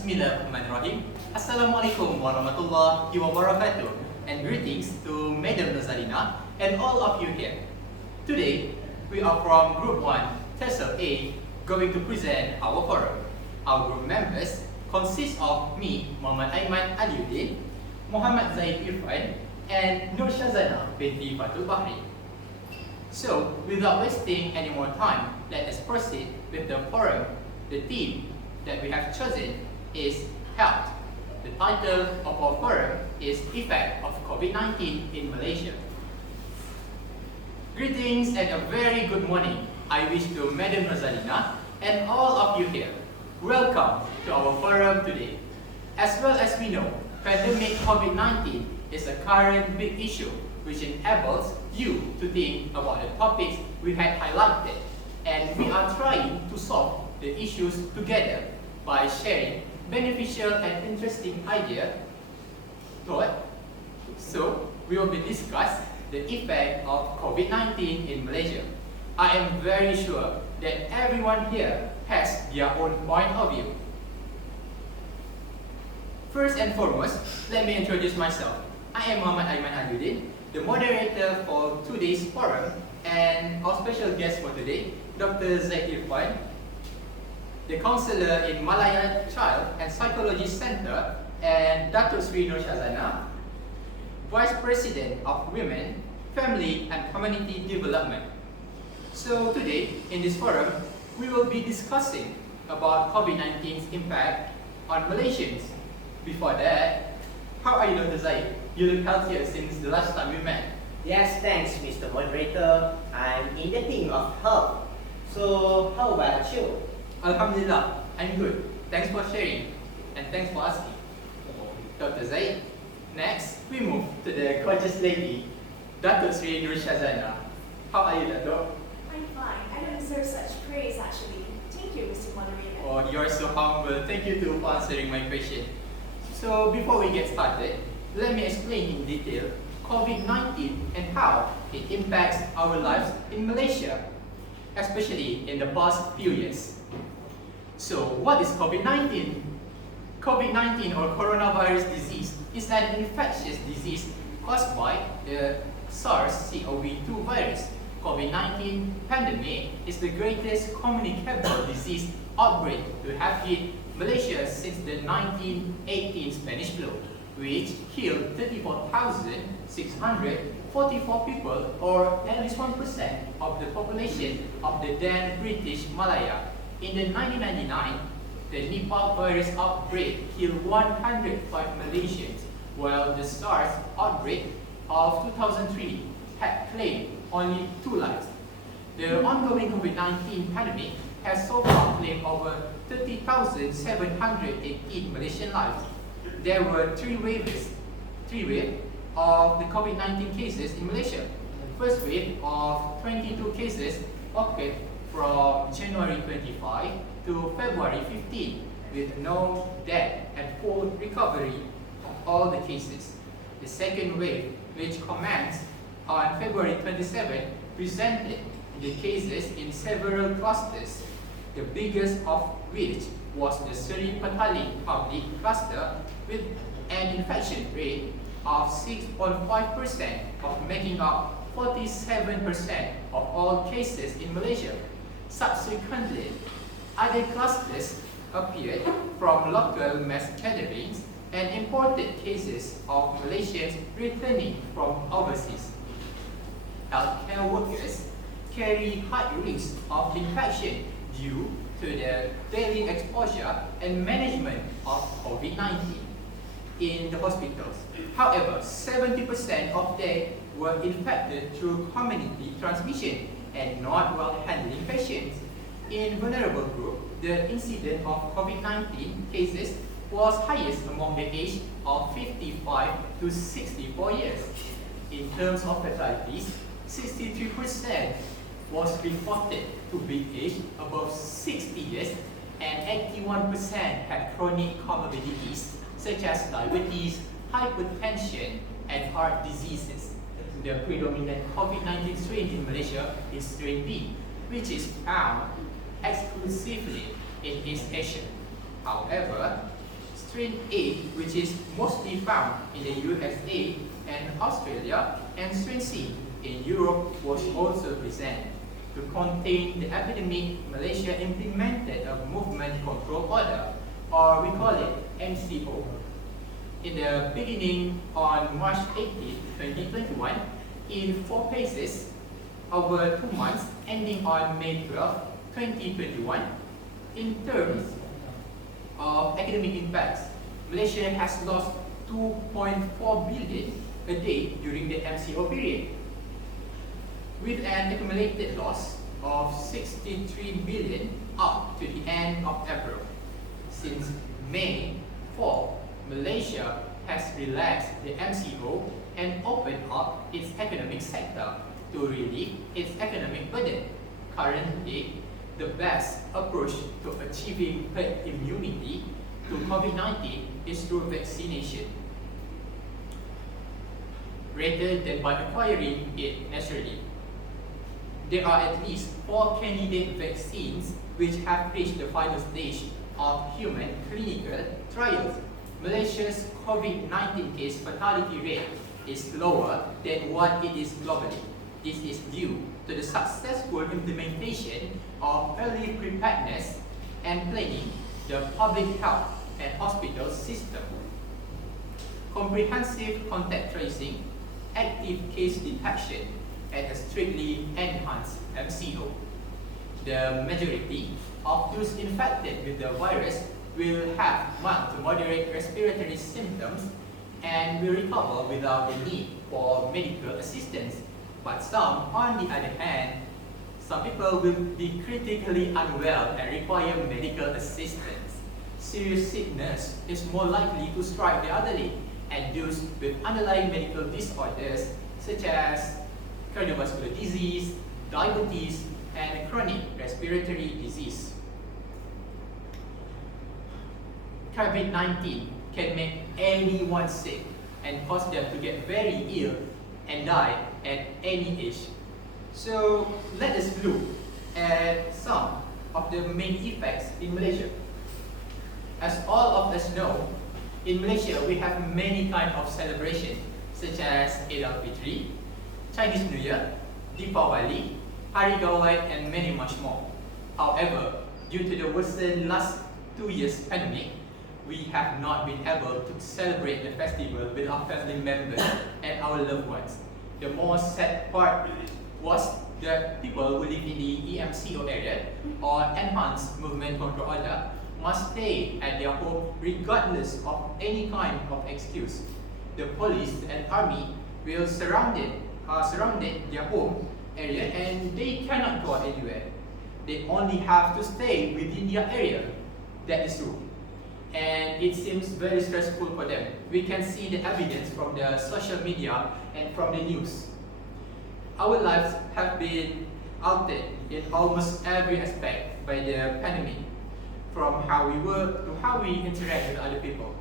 Bismillahirrahmanirrahim. Assalamualaikum warahmatullahi wabarakatuh. And greetings to Madam Nazarina and all of you here. Today, we are from Group 1, TSLA, going to present our forum. Our group members consist of me, Muhammad Aiman Aliuddin, Muhammad Zaid Irfan, and Nur Shazana binti Fatul Bahri. So, without wasting any more time, let us proceed with the forum. The theme that we have chosen is health. The title of our forum is Effect of COVID-19 in Malaysia. Greetings and a very good morning. I wish to Madam Nazarina and all of you here. Welcome to our forum today. As well as we know, pandemic COVID-19 is a current big issue which enables you to think about the topics we had highlighted, and we are trying to solve the issues together by sharing beneficial and interesting ideas. So, we will be discuss the effect of COVID-19 in Malaysia. I am very sure that everyone here has their own point of view. First and foremost, let me introduce myself. I am Muhammad Aiman Aliuddin, the moderator for today's forum, and our special guest for today, Dr. Zaid Irfan, the counselor in Malaya Child and Psychology Center, and Dr. Sri Nur Shazana, Vice President of Women, Family and Community Development. So today, in this forum, we will be discussing about COVID-19's impact on Malaysians. Before that, how are you, Dr. Zaid? You look healthier since the last time we met. Yes, thanks, Mr. Moderator. I'm in the theme of health. So, how about you? Alhamdulillah, I'm good. Thanks for sharing and thanks for asking. Dr. Zaid. Next, we move to the gorgeous lady, Dr. Sri Nur Shazana. How are you, Dato'? I'm fine. I don't deserve such praise, actually. Thank you, Mr. Moderator. Oh, you're so humble. Thank you too for answering my question. So, before we get started, let me explain in detail COVID-19 and how it impacts our lives in Malaysia, especially in the past few years. So, what is COVID-19? COVID-19 or coronavirus disease is an infectious disease caused by the SARS-CoV-2 virus. COVID-19 pandemic is the greatest communicable disease outbreak to have hit Malaysia since the 1918 Spanish flu, which killed 34,644 people, or at least 1% of the population of the then British Malaya. In the 1999, the Nipah virus outbreak killed 105 Malaysians, while the SARS outbreak of 2003 had claimed only 2 lives. The ongoing COVID-19 pandemic has so far claimed over 30,718 Malaysian lives. There were three waves of the COVID-19 cases in Malaysia. The first wave of 22 cases occurred from January 25 to February 15 with no death and full recovery of all the cases. The second wave, which commenced on February 27, presented the cases in several clusters, the biggest of which was the Seri Petaling public cluster with an infection rate of 6.5%, of making up 47% of all cases in Malaysia. Subsequently, other clusters appeared from local mass gatherings and imported cases of Malaysians returning from overseas. Healthcare workers carry high risk of infection due to their daily exposure and management of COVID-19 in the hospitals. However, 70% of them were infected through community transmission and not well handling patients. In vulnerable group, the incidence of COVID-19 cases was highest among the age of 55 to 64 years. In terms of fatalities, 63% was reported to be aged above 60 years, and 81% had chronic comorbidities such as diabetes, hypertension, and heart diseases. The predominant COVID-19 strain in Malaysia is strain B, which is found exclusively in East Asia. However, strain A, which is mostly found in the USA and Australia, and strain C in Europe was also present. To contain the epidemic, Malaysia implemented a movement control order, or we call it MCO. In the beginning on March 18, 2021, in 4 phases over 2 months ending on May 12, 2021, in terms of academic impacts, Malaysia has lost 2.4 billion a day during the MCO period, with an accumulated loss of 63 billion up to the end of April. Since May 4, Malaysia has relaxed the MCO and opened up its economic sector to relieve its economic burden. Currently, the best approach to achieving herd immunity to COVID-19 is through vaccination, rather than by acquiring it naturally. There are at least 4 candidate vaccines which have reached the final stage of human clinical trials. Malaysia's COVID-19 case fatality rate is lower than what it is globally. This is due to the successful implementation of early preparedness and planning, the public health and hospital system, comprehensive contact tracing, active case detection, and a strictly enhanced MCO. The majority of those infected with the virus will have mild to moderate respiratory symptoms and will recover without the need for medical assistance. But some, on the other hand, some people will be critically unwell and require medical assistance. Serious sickness is more likely to strike the elderly and those with underlying medical disorders such as cardiovascular disease, diabetes, and chronic respiratory disease. COVID-19 can make anyone sick and cause them to get very ill and die at any age. So let us look at some of the main effects in Malaysia. As all of us know, in Malaysia we have many kinds of celebrations such as Eid al-Fitr, Chinese New Year, Deepawali, Hari Raya, and many much more. However, due to the worsened last 2 years pandemic, we have not been able to celebrate the festival with our family members and our loved ones. The most sad part was that people who live in the EMCO area or Enhanced Movement Control Order must stay at their home regardless of any kind of excuse. The police and army will surround their home area and they cannot go anywhere. They only have to stay within their area. That is true. And it seems very stressful for them. We can see the evidence from the social media and from the news. Our lives have been altered in almost every aspect by the pandemic, from how we work to how we interact with other people.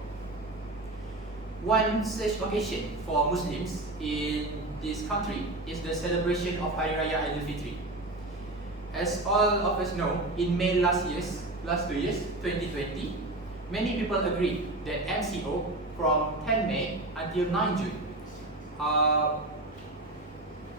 One such occasion for Muslims in this country is the celebration of Hari Raya Idul Fitri. As all of us know, in May last 2 years, 2020, many people agreed that MCO from 10 May until 9 June.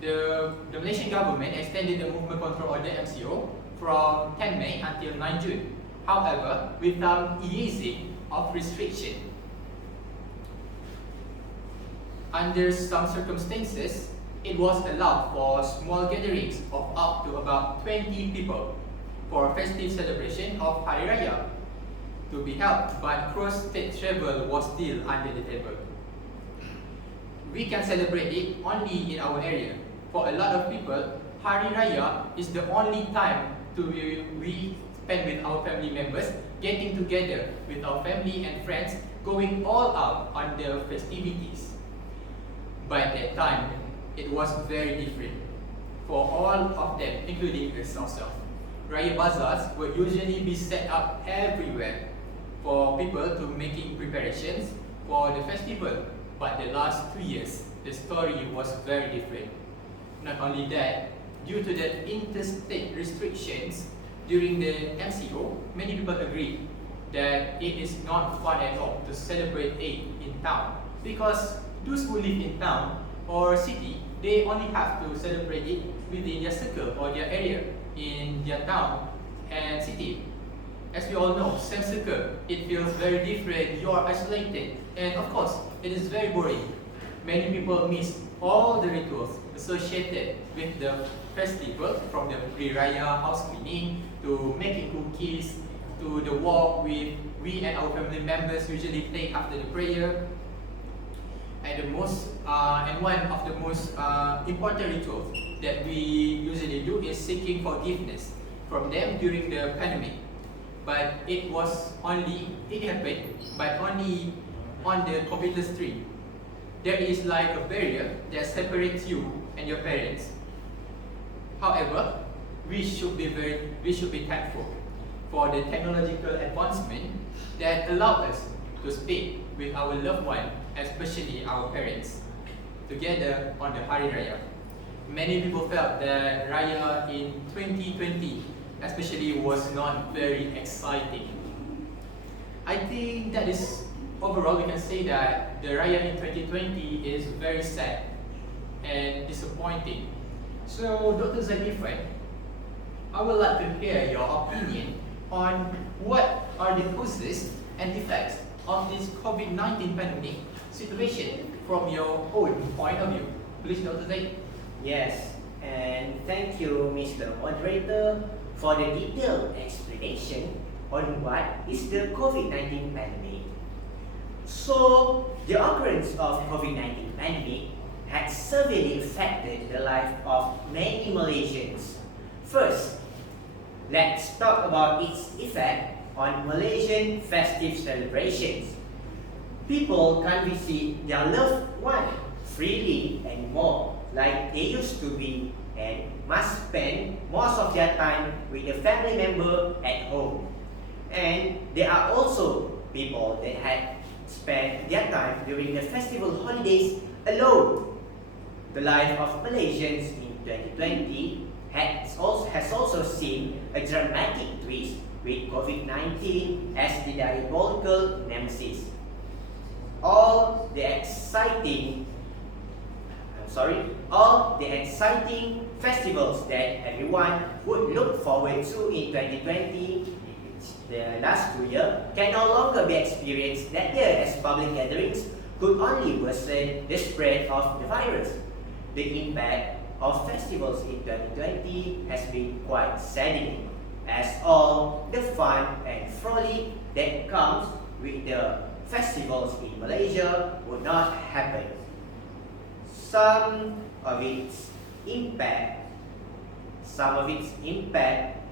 The Malaysian government extended the Movement Control Order MCO from 10 May until 9 June. However, without easing of restriction. Under some circumstances, it was allowed for small gatherings of up to about 20 people for festive celebration of Hari Raya to be held, but cross-state travel was still under the table. We can celebrate it only in our area. For a lot of people, Hari Raya is the only time we spend with our family members, getting together with our family and friends, going all out on the festivities. But at that time, it was very different for all of them, including us ourselves. Raya bazaars would usually be set up everywhere for people to making preparations for the festival. But the last 2 years, the story was very different. Not only that, due to the interstate restrictions during the MCO, many people agreed that it is not fun at all to celebrate Eid in town, because those who live in town or city, they only have to celebrate it within their circle or their area in their town and city. As we all know, same circle, it feels very different, you are isolated, and of course, it is very boring. Many people miss all the rituals associated with the festival, from the pre-raya house cleaning to making cookies to the walk with we and our family members usually take after the prayer. And one of the most important rituals that we usually do is seeking forgiveness from them during the pandemic. But it happened, but only on the computer screen. There is like a barrier that separates you and your parents. However, we should be thankful for the technological advancement that allow us to speak with our loved one, especially our parents, together on the Hari Raya. Many people felt that Raya in 2020 especially was not very exciting. I think that is overall we can say that the Raya in 2020 is very sad and disappointing. So Dr. Zulkifli, I would like to hear your opinion on what are the causes and effects of this COVID-19 pandemic situation from your own point of view. Please, Dr. Zaid. Yes, and thank you, Mr. Moderator, for the detailed explanation on what is the COVID-19 pandemic. So, the occurrence of COVID-19 pandemic had severely affected the life of many Malaysians. First, let's talk about its effect on Malaysian festive celebrations. People can't visit their loved one freely anymore like they used to be, and must spend most of their time with a family member at home. And there are also people that had spent their time during the festival holidays alone. The life of Malaysians in 2020 has also seen a dramatic twist with COVID-19 as the diabolical nemesis. All the exciting festivals that everyone would look forward to in 2020, the last 2 years, can no longer be experienced that year, as public gatherings could only worsen the spread of the virus. The impact of festivals in 2020 has been quite saddening, as all the fun and frolic that comes with the festivals in Malaysia would not happen. Some of its impact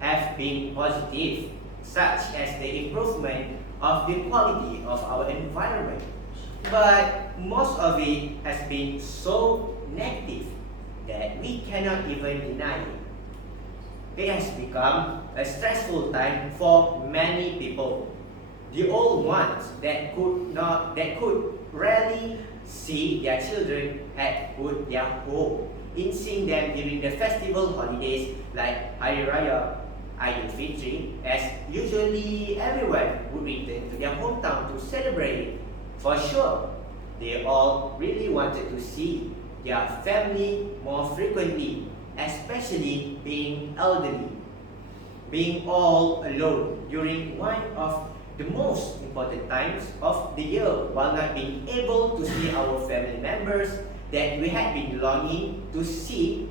have been positive, such as the improvement of the quality of our environment. But most of it has been so negative that we cannot even deny it. It has become a stressful time for many people. The old ones that could rarely see their children had put their hope in seeing them during the festival holidays like Hari Raya, Idul Fitri, as usually everyone would return to their hometown to celebrate it. For sure, they all really wanted to see their family more frequently, especially being elderly. Being all alone during one of the most important times of the year, while not being able to see our family members that we had been longing to see,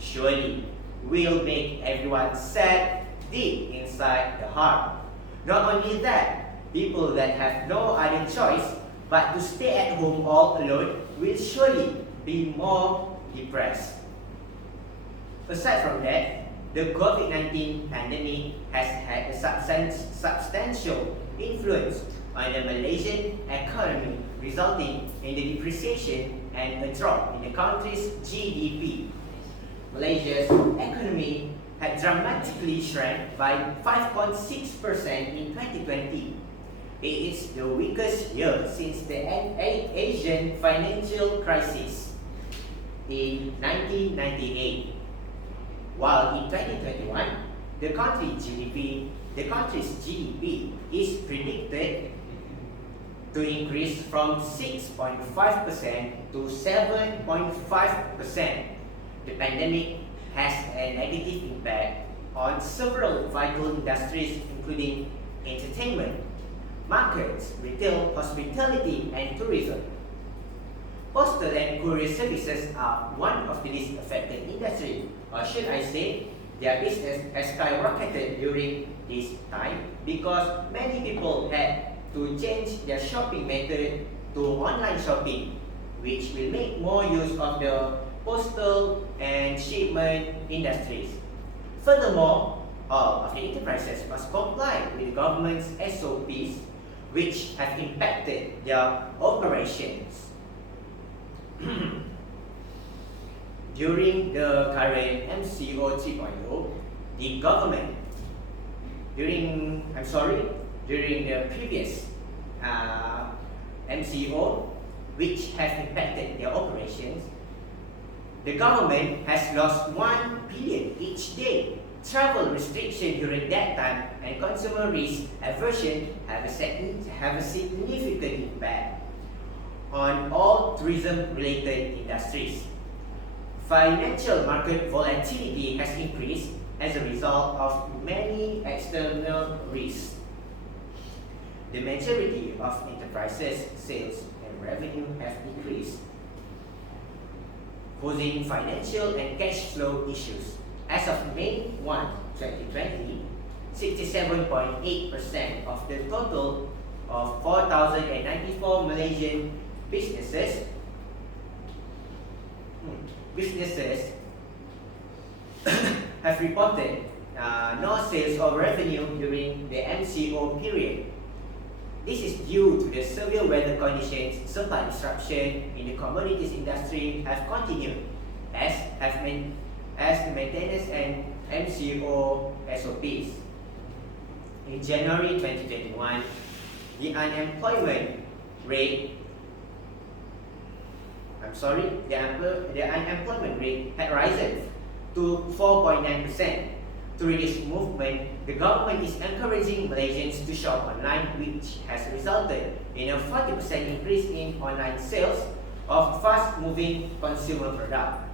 surely will make everyone sad deep inside the heart. Not only that, people that have no other choice but to stay at home all alone will surely be more depressed. Aside from that, the COVID-19 pandemic has had a substantial influence on the Malaysian economy, resulting in the depreciation and a drop in the country's GDP. Malaysia's economy had dramatically shrank by 5.6% in 2020. It is the weakest year since the Asian financial crisis in 1998. While in 2021, the country's GDP the country's GDP is predicted to increase from 6.5% to 7.5%. The pandemic has a negative impact on several vital industries including entertainment, markets, retail, hospitality, and tourism. Postal and courier services are one of the least affected industries, or should I say, their business has skyrocketed during this time because many people had to change their shopping method to online shopping, which will make more use of the postal and shipment industries. Furthermore, all of the enterprises must comply with the government's SOPs, which have impacted their operations. During the current MCO 3.0, the government, during the previous MCO, which has impacted their operations, the government has lost 1 billion each day. Travel restriction during that time and consumer risk aversion have a significant impact on all tourism-related industries. Financial market volatility has increased as a result of many external risks. The majority of enterprises' sales and revenue have decreased, causing financial and cash flow issues. As of May 1, 2020, 67.8% of the total of 4,094 Malaysian businesses have reported no sales or revenue during the MCO period. This is due to the severe weather conditions. Supply disruption in the commodities industry have continued, as the maintenance and MCO SOPs. In January 2021, the unemployment rate had risen to 4.9%. Through this movement, the government is encouraging Malaysians to shop online, which has resulted in a 40% increase in online sales of fast-moving consumer products.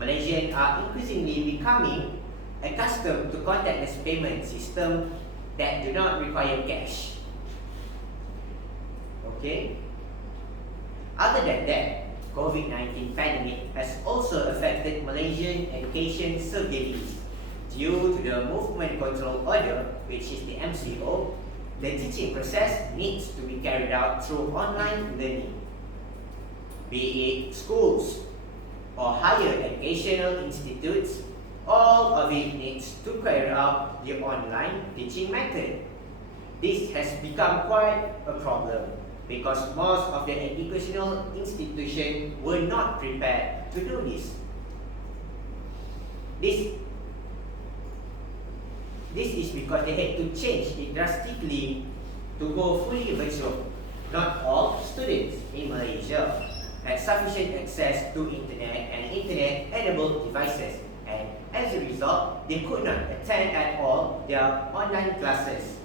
Malaysians are increasingly becoming accustomed to contactless payment systems that do not require cash. Okay? Other than that, COVID-19 pandemic has also affected Malaysian education severely. Due to the Movement Control Order, which is the MCO, the teaching process needs to be carried out through online learning. Be it schools or higher educational institutes, all of it needs to carry out the online teaching method. This has become quite a problem because most of the educational institutions were not prepared to do this. This is because they had to change it drastically to go fully virtual. Not all students in Malaysia had sufficient access to internet and internet-enabled devices, and as a result, they could not attend at all their online classes.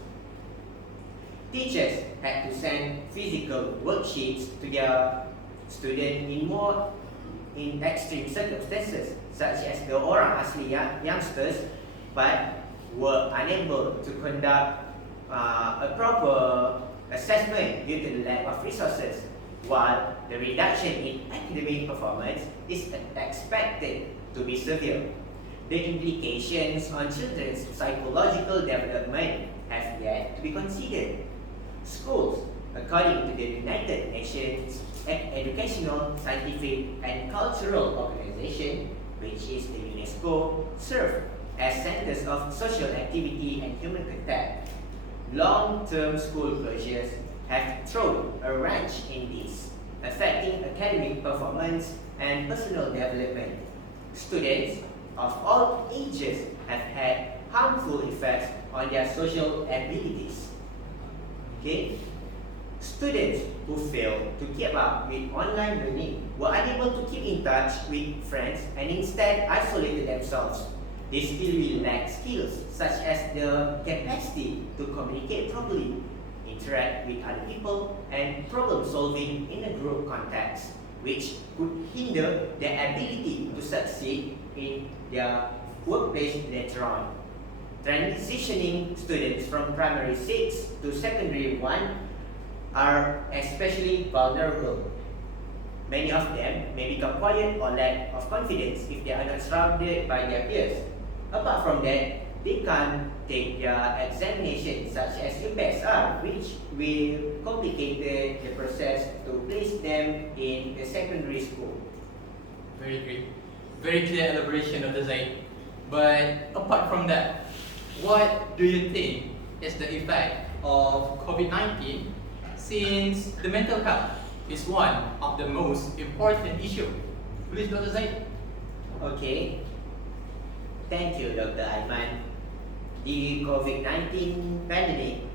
Teachers had to send physical worksheets to their students in extreme circumstances, such as the orang asli youngsters, but were unable to conduct a proper assessment due to the lack of resources, while the reduction in academic performance is expected to be severe. The implications on children's psychological development have yet to be considered. Schools, according to the United Nations Educational, Scientific and Cultural Organization, which is the UNESCO, serve as centers of social activity and human contact. Long-term school closures have thrown a wrench in this, affecting academic performance and personal development. Students of all ages have had harmful effects on their social abilities. Okay? Students who failed to keep up with online learning were unable to keep in touch with friends and instead isolated themselves. They still will lack skills such as the capacity to communicate properly, interact with other people, and problem solving in a group context, which could hinder their ability to succeed in their workplace later on. Transitioning students from primary 6 to secondary 1 are especially vulnerable. Many of them may become quiet or lack of confidence if they are not surrounded by their peers. Apart from that, they can't take their examinations such as UPSR, which will complicate the process to place them in the secondary school. Very great. Very clear elaboration, Dr. Zaid. But apart from that, what do you think is the effect of COVID-19, since the mental health is one of the most important issue? Please, Dr. Zaid. Okay. Thank you, Dr. Aiman. The COVID-19 pandemic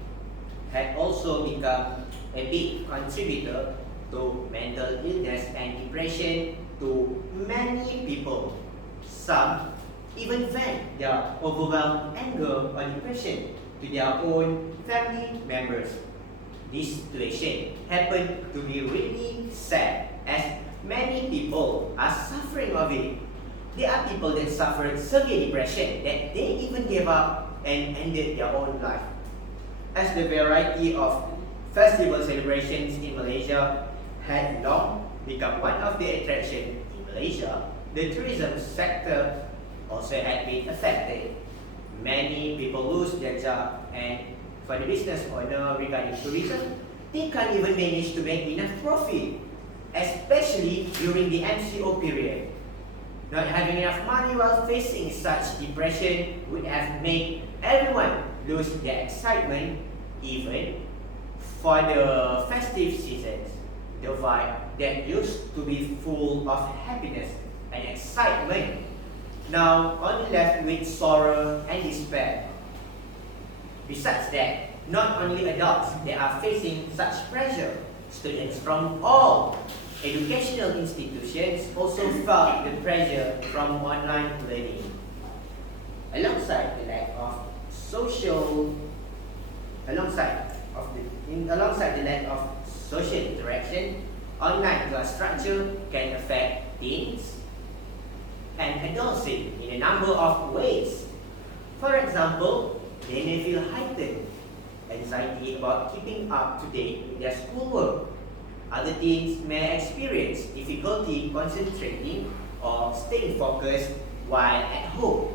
had also become a big contributor to mental illness and depression to many people. Some even vent their overwhelmed anger or depression to their own family members. This situation happened to be really sad as many people are suffering of it. There are people that suffered severe depression that they even gave up and ended their own life. As the variety of festival celebrations in Malaysia had long become one of the attractions in Malaysia, the tourism sector also had been affected. Many people lose their job, and for the business owner regarding tourism, they can't even manage to make enough profit, especially during the MCO period. Not having enough money while facing such depression would have made everyone lose their excitement even for the festive seasons. The vibe that used to be full of happiness and excitement now only left with sorrow and despair. Besides that, not only adults that are facing such pressure, students from all educational institutions also felt the pressure from online learning. Alongside the lack of social interaction, online class structure can affect teens and adolescents in a number of ways. For example, they may feel heightened anxiety about keeping up to date with their schoolwork. Other teens may experience difficulty concentrating or staying focused while at home.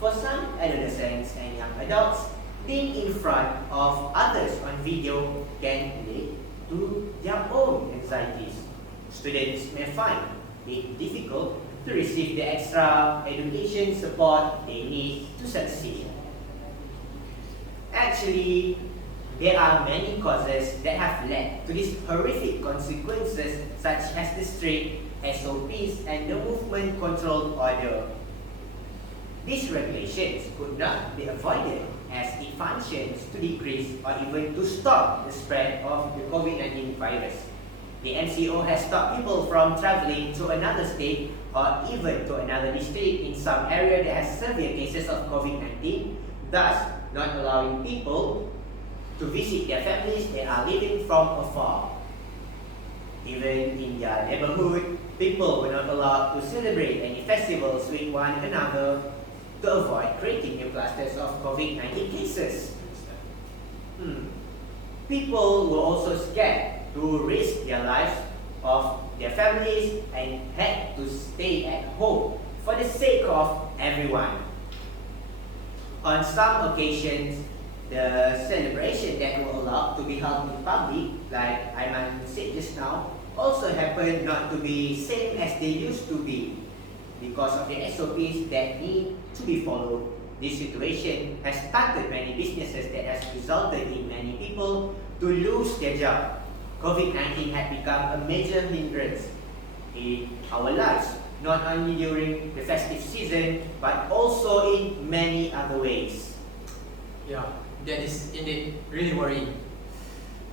For some adolescents and young adults, being in front of others on video can lead to their own anxieties. Students may find it difficult to receive the extra education support they need to succeed. Actually, there are many causes that have led to these horrific consequences, such as the strict SOPs and the movement control order. These regulations could not be avoided as it functions to decrease or even to stop the spread of the COVID-19 virus. The MCO has stopped people from traveling to another state or even to another district in some area that has severe cases of COVID-19, thus not allowing people to visit their families that are living from afar. Even in their neighborhood, people were not allowed to celebrate any festivals with one another to avoid creating new clusters of COVID-19 cases. People were also scared to risk their lives of their families and had to stay at home for the sake of everyone. On some occasions, the celebration that were allowed to be held in public, like Aiman said just now, also happened not to be same as they used to be because of the SOPs that need to be followed. This situation has started many businesses that has resulted in many people to lose their job. COVID-19 had become a major hindrance in our lives, not only during the festive season, but also in many other ways. Yeah, that is indeed really worrying.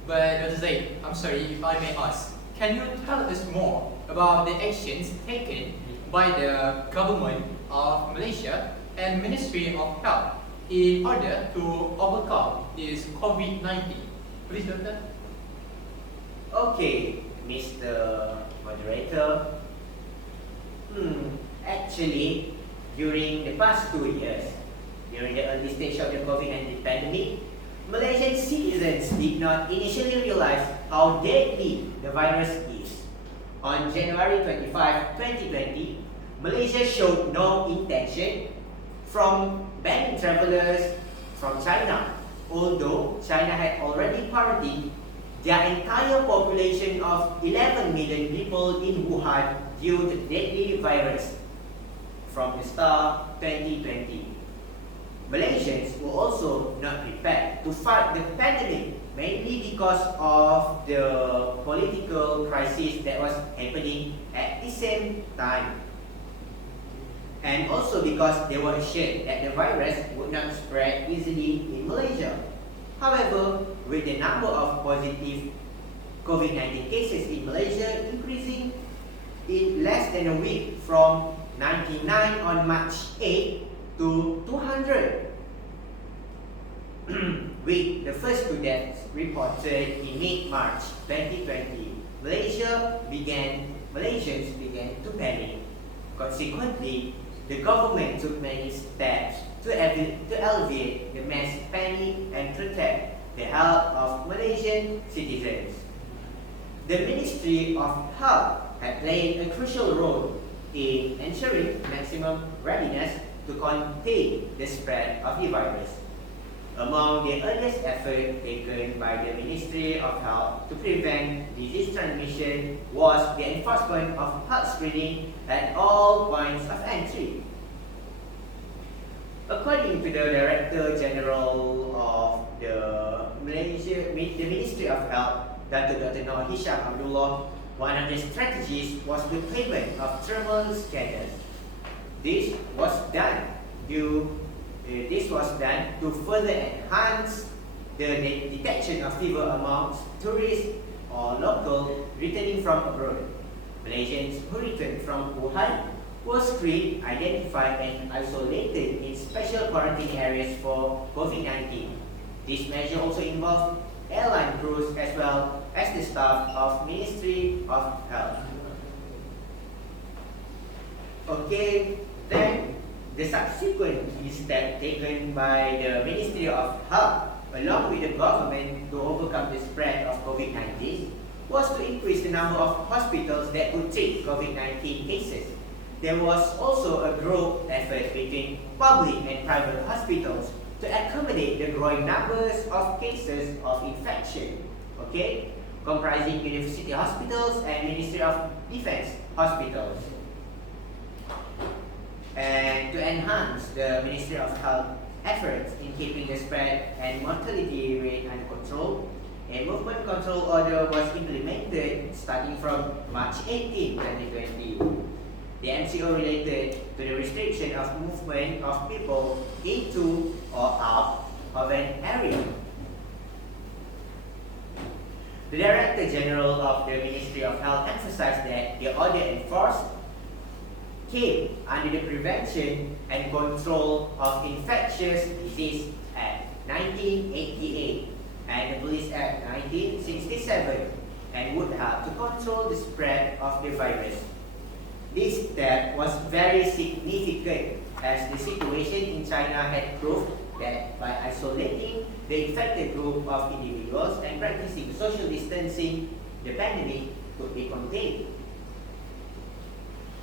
But Dr. Zaid, I'm sorry if I may ask, can you tell us more about the actions taken by the government of Malaysia and Ministry of Health in order to overcome this COVID-19? Please, Doctor. Okay, Mr. Moderator. Actually, during the past 2 years, during the early stage of the COVID-19 pandemic, Malaysian citizens did not initially realize how deadly the virus is. On January 25, 2020, Malaysia showed no intention from banning travelers from China, although China had already quarantined their entire population of 11 million people in Wuhan due to the deadly virus from the start 2020. Malaysians were also not prepared to fight the pandemic, mainly because of the political crisis that was happening at the same time. And also because they were assured that the virus would not spread easily in Malaysia. However, with the number of positive COVID-19 cases in Malaysia increasing in less than a week from 99 on March 8 to 200, with the first 2 deaths reported in mid-March 2020, Malaysians began to panic. Consequently, the government took many steps to alleviate the mass panic and protect the health of Malaysian citizens. The Ministry of Health had played a crucial role in ensuring maximum readiness to contain the spread of the virus. Among the earliest efforts taken by the Ministry of Health to prevent disease transmission was the enforcement of health screening at all points of entry. According to the Director General of the Ministry of Health, Dr. Noor Hisham Abdullah, one of the strategies was the deployment of thermal scanners. This was done to further enhance the detection of fever amongst tourists or locals returning from abroad. Malaysians who returned from Wuhan were screened, identified, and isolated in special quarantine areas for COVID-19. This measure also involved airline crews as well as the staff of Ministry of Health. Okay, then the subsequent step taken by the Ministry of Health along with the government to overcome the spread of COVID-19 was to increase the number of hospitals that could treat COVID-19 cases. There was also a group effort between public and private hospitals to accommodate the growing numbers of cases of infection, comprising university hospitals and Ministry of Defense hospitals. And to enhance the Ministry of Health efforts in keeping the spread and mortality rate under control, a movement control order was implemented starting from March 18, 2020. The MCO related to the restriction of movement of people into or out of an area. The Director General of the Ministry of Health emphasized that the order enforced came under the Prevention and Control of Infectious Disease Act 1988 and the Police Act 1967 and would help to control the spread of the virus. This step was very significant as the situation in China had proved that by isolating the infected group of individuals and practicing social distancing, the pandemic could be contained.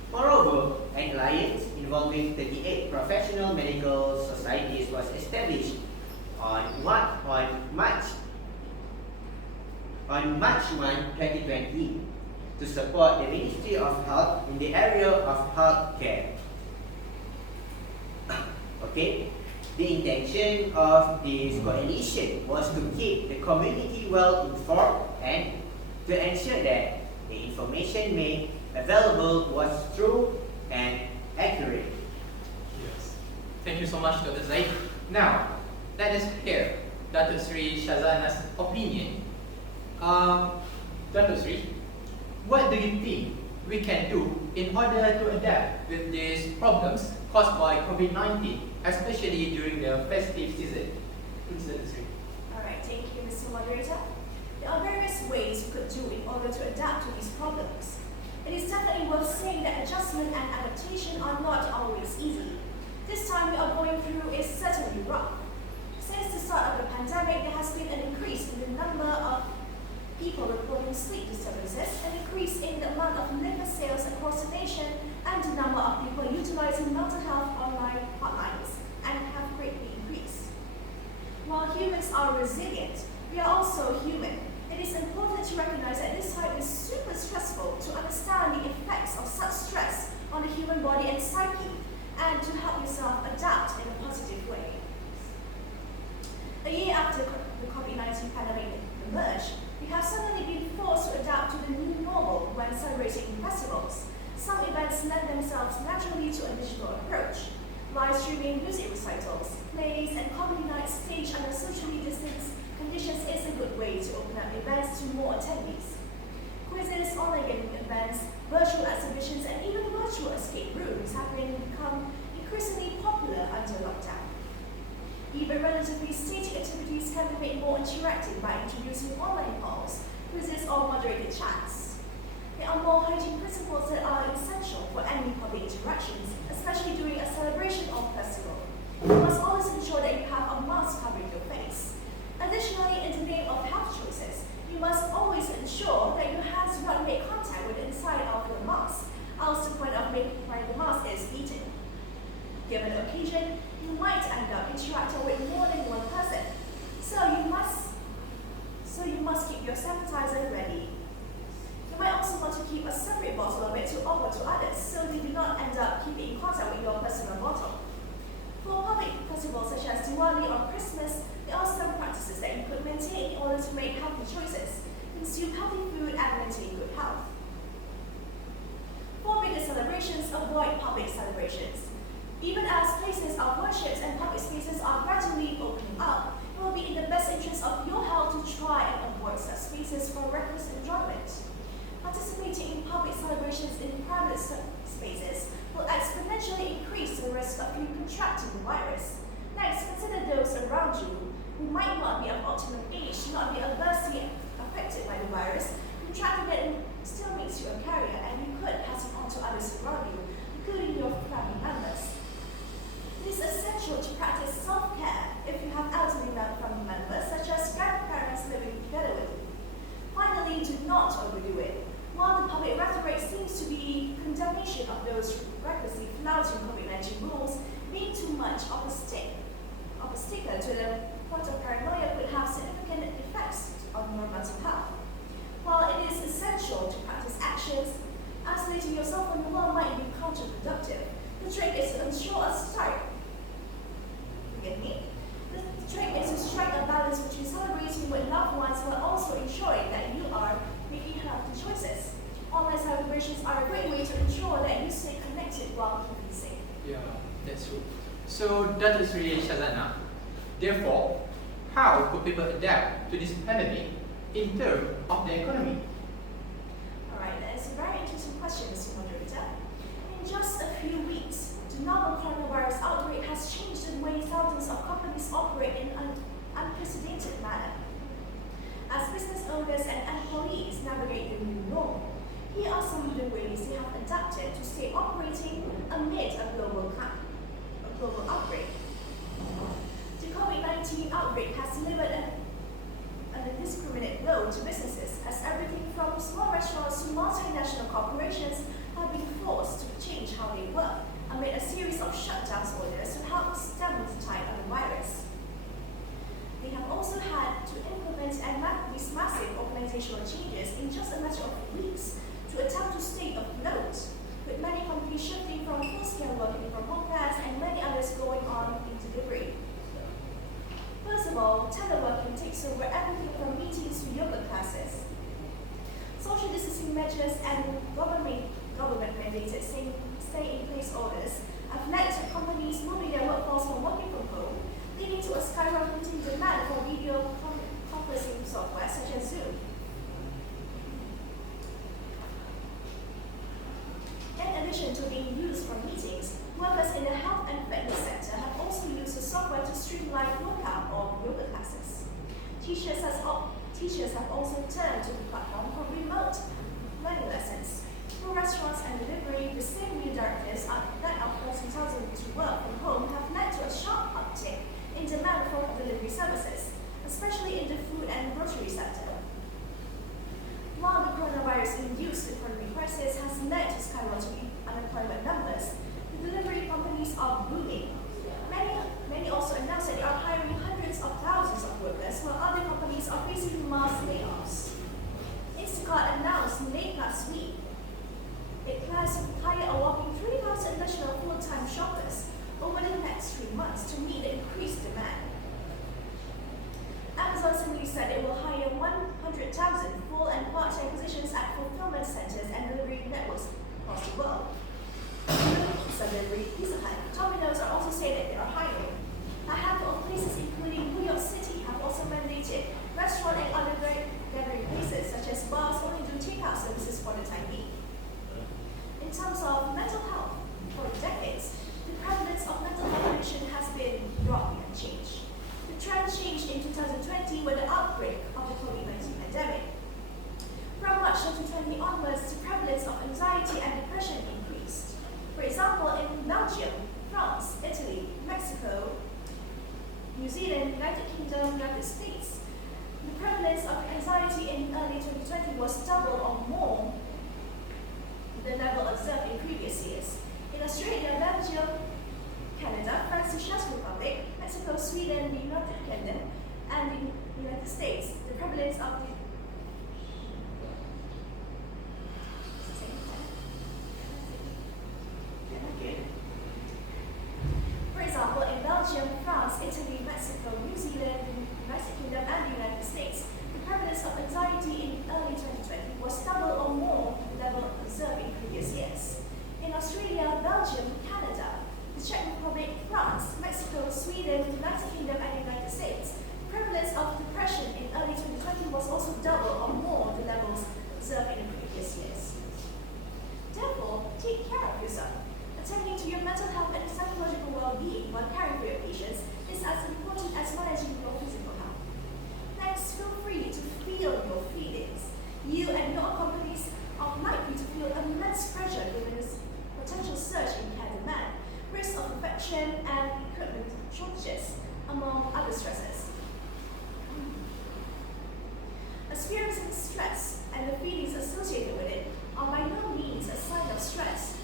Moreover, an alliance involving 38 professional medical societies was established on March 1, 2020 to support the Ministry of Health in the area of health care. The intention of this coalition was to keep the community well informed and to ensure that the information made available was true and accurate. Yes. Thank you so much, Dr. Zaid. Now, let us hear Dr. Sri Shazana's opinion. Dr. Sri, what do you think we can do in order to adapt with these problems caused by COVID-19, especially during the festive season. Alright, thank you, Mr. Moderator. There are various ways we could do in order to adapt to these problems. It is definitely worth saying that adjustment and adaptation are not always easy. This time we are going through is certainly rough. Since the start of the pandemic, there has been an increase in the number of people reporting sleep disturbances, an increase in the amount of liquor sales across the nation, and the number of people utilizing mental health online hotlines and have greatly increased. While humans are resilient, we are also human. It is important to recognize that this time is super stressful to understand the effects of such stress on the human body and psyche, and to help yourself adapt in a positive way. A year after the COVID-19 pandemic emerged, we have suddenly been forced to adapt to the new normal when celebrating festivals. Some events lend themselves naturally to a digital approach. Live streaming music recitals, plays, and comedy nights staged under socially distanced conditions is a good way to open up events to more attendees. Quizzes, online gaming events, virtual exhibitions, and even virtual escape rooms have become increasingly popular under lockdown. Even relatively static activities can be made more interactive by introducing online polls, quizzes, or moderated chats. There are more hygiene principles that are essential for any public interactions, especially during a celebration or festival. You must always ensure that you have a mask covering your face. Additionally, in the name of health choices, you must always ensure that your hands do not make contact with the inside of the mask, else the point of making the mask is eaten. Given the occasion, you might end up interacting with more than one person, so you must keep your sanitizer ready. You might also want to keep a separate bottle of it to offer to others, so they do not end up keeping in contact with your personal bottle. For public festivals such as Diwali or Christmas, there are some practices that you could maintain in order to make healthy choices, consume healthy food, and maintain good health. For bigger celebrations, avoid public celebrations. Even as places of worship and public spaces are gradually opening up, it will be in the best interest of your health to try and avoid such spaces for reckless enjoyment. Participating in public celebrations in private spaces will exponentially increase the risk of you contracting the virus. Next, consider those around you who might not be of optimum age, not be adversely affected by the virus. Contracting it still makes you a carrier, and you could pass it on to others around you, including your family members. It is essential to practice self-care if you have elderly family members, such as grandparents living together with you. Finally, do not overdo it. While the public rhetoric seems to be condemnation of those recklessly flouting COVID-19 rules, being too much of a sticker to the point of paranoia could have significant effects on your mental health. While it is essential to practice actions, isolating yourself from the world might be counterproductive. The trick is to ensure a strike. Forgive me? The trick is to strike a balance between celebrating with loved ones while also ensuring that you are making healthy choices. Online celebrations are a great way to ensure that you stay connected while keeping safe. Yeah, that's true. So that is really Shazana. Therefore, how could people adapt to this pandemic in terms of the economy? Alright, that is a very interesting question, Mr. Moderator. In just a few weeks, the novel coronavirus outbreak has changed the way thousands of companies operate in an unprecedented manner. As business owners and employees navigate the new normal, here are some of the ways they have adapted to stay operating amid a global outbreak. The COVID-19 outbreak has delivered an indiscriminate blow to businesses, as everything from small restaurants to multinational corporations have been forced to change how they work amid a series of shutdowns orders to help stem the tide of the virus. They have also had to implement these massive organizational changes in just a matter of weeks to attempt to stay afloat, with many companies shifting from full-scale working from home plans and many others going on in delivery. First of all, teleworking takes over everything from meetings to yoga classes. Social distancing measures and government-mandated stay-in-place orders have led to companies moving their workforce from working from home, leading to a skyrocketing demand for video conferencing software such as Zoom. In addition to being used for meetings, workers in the coronavirus-induced economic crisis has led to skyrocketing unemployment numbers. The delivery companies are booming. Many also announced that they are hiring hundreds of thousands of workers, while other companies are facing mass layoffs. Instacart announced late last week it plans to hire a whopping 3,000 additional full-time shoppers over the next 3 months to meet the increased demand. Amazon similarly said it will hire 100,000 full and part-time positions at fulfillment centers and delivery networks across the world. Pizza Hut, Domino's are also saying that they are hiring. A handful of places, including New York City, have also mandated restaurant and other gathering places, such as bars, only do takeout services for the time being. In terms of mental health, for decades, the prevalence of mental health condition has been broadly unchanged. The trend changed in 2020 with the outbreak of the COVID-19 pandemic. From March 2020 onwards, the prevalence of anxiety and depression increased. For example, in Belgium, France, Italy, Mexico, New Zealand, United Kingdom, United States, the prevalence of anxiety in early 2020 was double or more the level observed in previous years. In Australia, Belgium, Canada, France, the Czech Republic, Mexico, Sweden, the United Kingdom, and the United States, the prevalence of the For example, in Belgium, France, Italy, Mexico, New Zealand, the United Kingdom, and the United States, the prevalence of anxiety in early 2020 was double or more the level observed in previous years. In Australia, Belgium, Canada, the Czech Republic, France, Mexico, Sweden, the United Kingdom, and the United States, the prevalence of depression in early 2020 was also double or more the levels observed in the previous years. Therefore, take care of yourself. Attending to your mental health and psychological well-being while caring for your patients is as important as managing your physical health. Next, feel free to feel your feelings. You and your companies are likely to feel immense pressure given this potential surge in care demand, risk of infection, and equipment shortages, among other stresses. Experiencing stress and the feelings associated with it are by no means a sign of stress.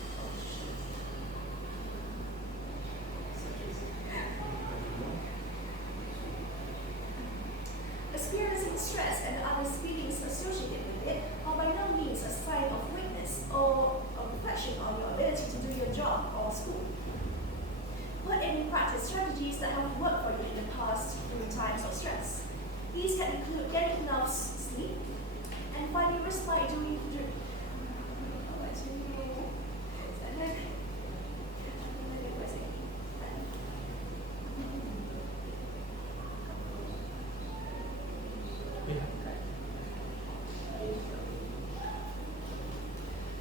Experiencing stress and other feelings associated with it are by no means a sign of weakness or a reflection on your ability to do your job or school. Put in practice strategies that have worked for you in the past during times of stress. These can include getting enough sleep and finding respite during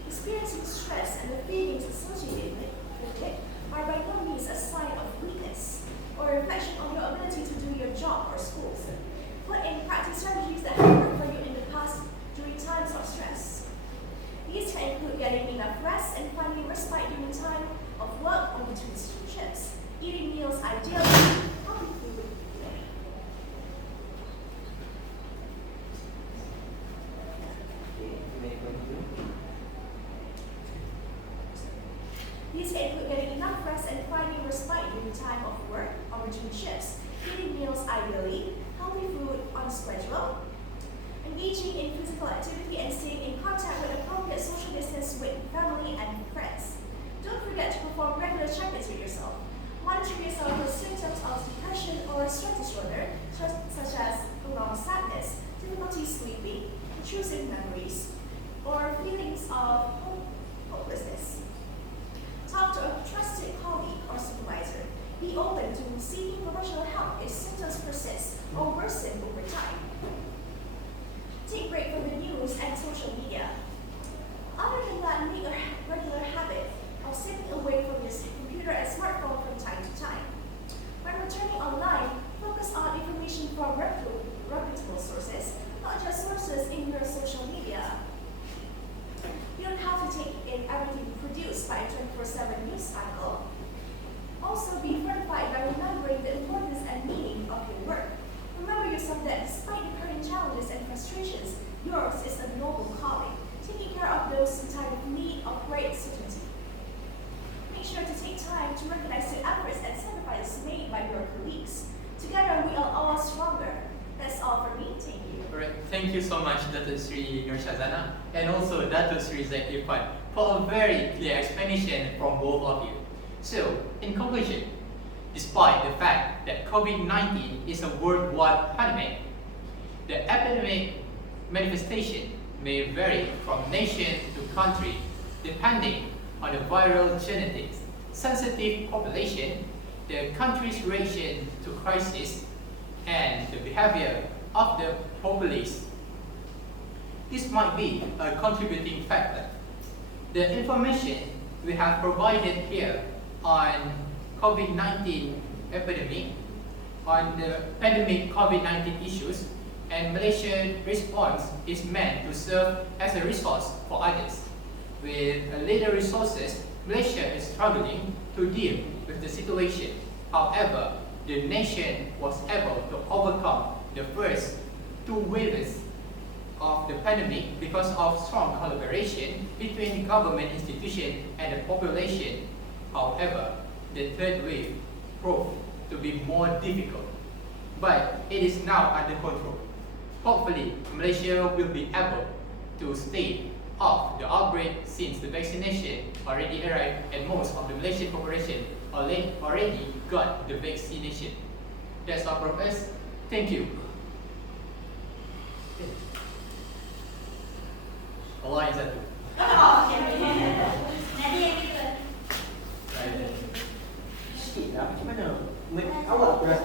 Experiencing stress and the feelings associated with it are by no means a sign of weakness or a reflection on your ability to do your job or school. Put in practice strategies that have worked for you in the past during times of stress. These can include getting enough rest and finding respite during time of work or between shifts, eating meals ideally, healthy food. These can include getting enough rest and finding respite during time of work or between shifts, eating meals ideally, healthy food on schedule, engaging in physical activity and staying in contact with appropriate social distance with family and friends. Don't forget to perform regular check-ins with yourself. Monitor yourself for symptoms of depression or stress disorder, such as prolonged sadness, difficulty sleeping, intrusive memories, or feelings of hopelessness. Talk to a trusted colleague or supervisor. Be open to seeking professional help if symptoms persist or worsen over time. Take a break from the news and social media. Other than that, make a regular habit of stepping away from your computer and smartphone from time to time. When returning online, focus on information from reputable sources, not just sources in your social media. You don't have to take in everything produced by a 24/7 news cycle. Also, be fortified by remembering the importance and meaning of your work. Remember yourself that despite the current challenges and frustrations, yours is a noble calling. taking care of those in time of need of great certainty. Make sure to take time to recognize the efforts and sacrifices made by your colleagues. Together, we are all stronger. That's all for me. Thank you. Alright, thank you so much, Dato Sri Nur Shazana, and also Dato Sri Zaid Irfan, for a very clear explanation from both of you. So, in conclusion, despite the fact that COVID-19 is a worldwide pandemic, the epidemic manifestation may vary from nation to country depending on the viral genetics, sensitive population, the country's reaction to crisis, and the behavior of the populace. This might be a contributing factor. The information we have provided here on COVID-19 epidemic, on the pandemic COVID-19 issues, and Malaysian response is meant to serve as a resource for others. With little resources, Malaysia is struggling to deal with the situation. However, the nation was able to overcome the first two waves of the pandemic because of strong collaboration between government institutions and the population. However, the third wave proved to be more difficult, but it is now under control. Hopefully, Malaysia will be able to stay off the outbreak since the vaccination already arrived and most of the Malaysian population already got the vaccination. That's all from us. Thank you. Allah yang satu. Oh, okay. Nanti yang kita. Sikit lah, macam mana? Awak aku rasa